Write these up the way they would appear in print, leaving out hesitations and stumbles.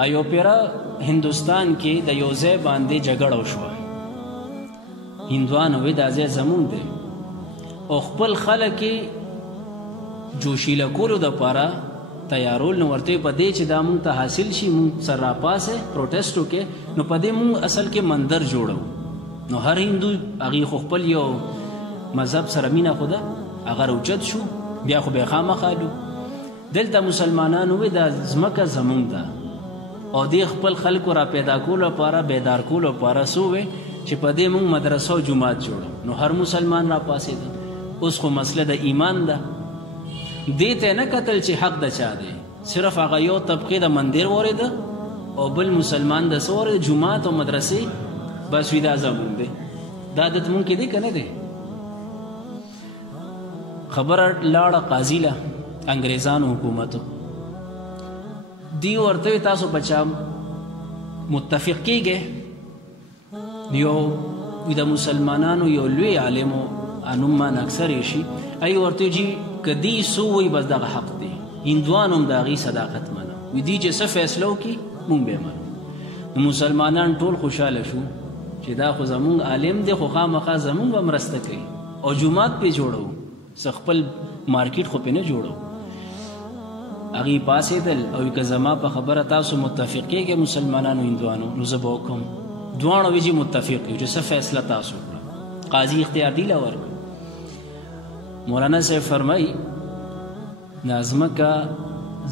ایو پیرا هندوستان کې د یو ځای باندې جګړه وشوه. هندوانو وی دا ځای زمونږ دی او خپل خلک یې جوشیله کولو دپاره تیارول. نو ورته په دې چې دا مونږ ته حاصل شي مونږ سر راپاسې پروټیسټ وکړې، نو په دې مونږ اصل کې مندر جوړو. نو هر هندو هغې خو خپل یو مذهب سره مینه خو ده، هغه روچت شو، بیا خو بیا خامخالو. دلته مسلمانانو وی دا ځمکه زمونږ ده او دې خپل خلکو را پیدا کولو لپاره بیدار کولو لپاره څه ووې چې په دې مونږ مدرسه او جومات جوړو. نو هر مسلمان را پاسېده. اوس خو مسله د ایمان ده، دې ته نه کتل چې حق د چا دی، صرف هغه یو طبقې د مندر واورېده او بل مسلمان د څه واورېده جومات او مدرسې، بس وي دا زمونږ دی. دا عادت مونږ کې دی که نه دی؟ خبره لاړه قاضي له انګریزانو حکومتو. دی ورته تاسو بچا متفق کیږئ؟ یو د مسلمانانو یو لوی عالم انوم مان اکثر یې شي، ای ورته جی کدی سو وی بس دغه حق دی. هندوانو هم د هغې صداقت منه، وي دی چې څه فیصله وکړي مونږ به یې منو. نو مسلمانان ټول خوشحاله شو چې دا خو زمونږ عالم دی، خو خامخا زمونږ به مرسته کوي او جومات پې جوړو، څه خپل مارکیټ خو پې نه جوړو. هغې پاسېدل او که زما په خبره تاسو متفق کېږئ مسلمانانو هندوانو، نو زه به وکړم. دواړه وي چې متفق یو چې څه فیصله تاسو وکړه. قاضي اختیار دی له ورکړ. مولانا صاحب فرمایي دا ځمکه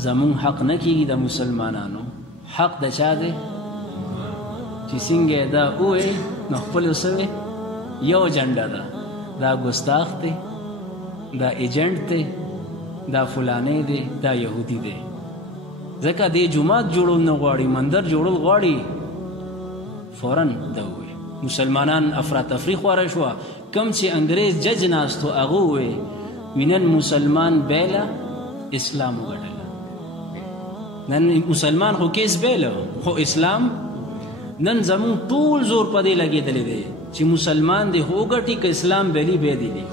زمونږ حق نه کېږي د مسلمانانو، حق د چا دی؟ چې څنګه یې دا ووایي نو خپلو څه وی یو جنډه ده، دا ګستاخ دی، دا ایجنټ دی، دا فلانی دی، دا یهودي دی. ځکه دې جومات جوړول نه غواړي، مندر جوړول غواړي، فوراً دا ووایي. مسلمانان افراتفری خواره شوه. کم چې انګریز جج ناستو هغه ووایي نن مسلمان بیله اسلام وګټله. نن مسلمان خو کیس بیله، خو اسلام نن زمون ټول زور په دې لګېدلی دی چې مسلمان دی خو وګټي که اسلام بیلی بیا دی.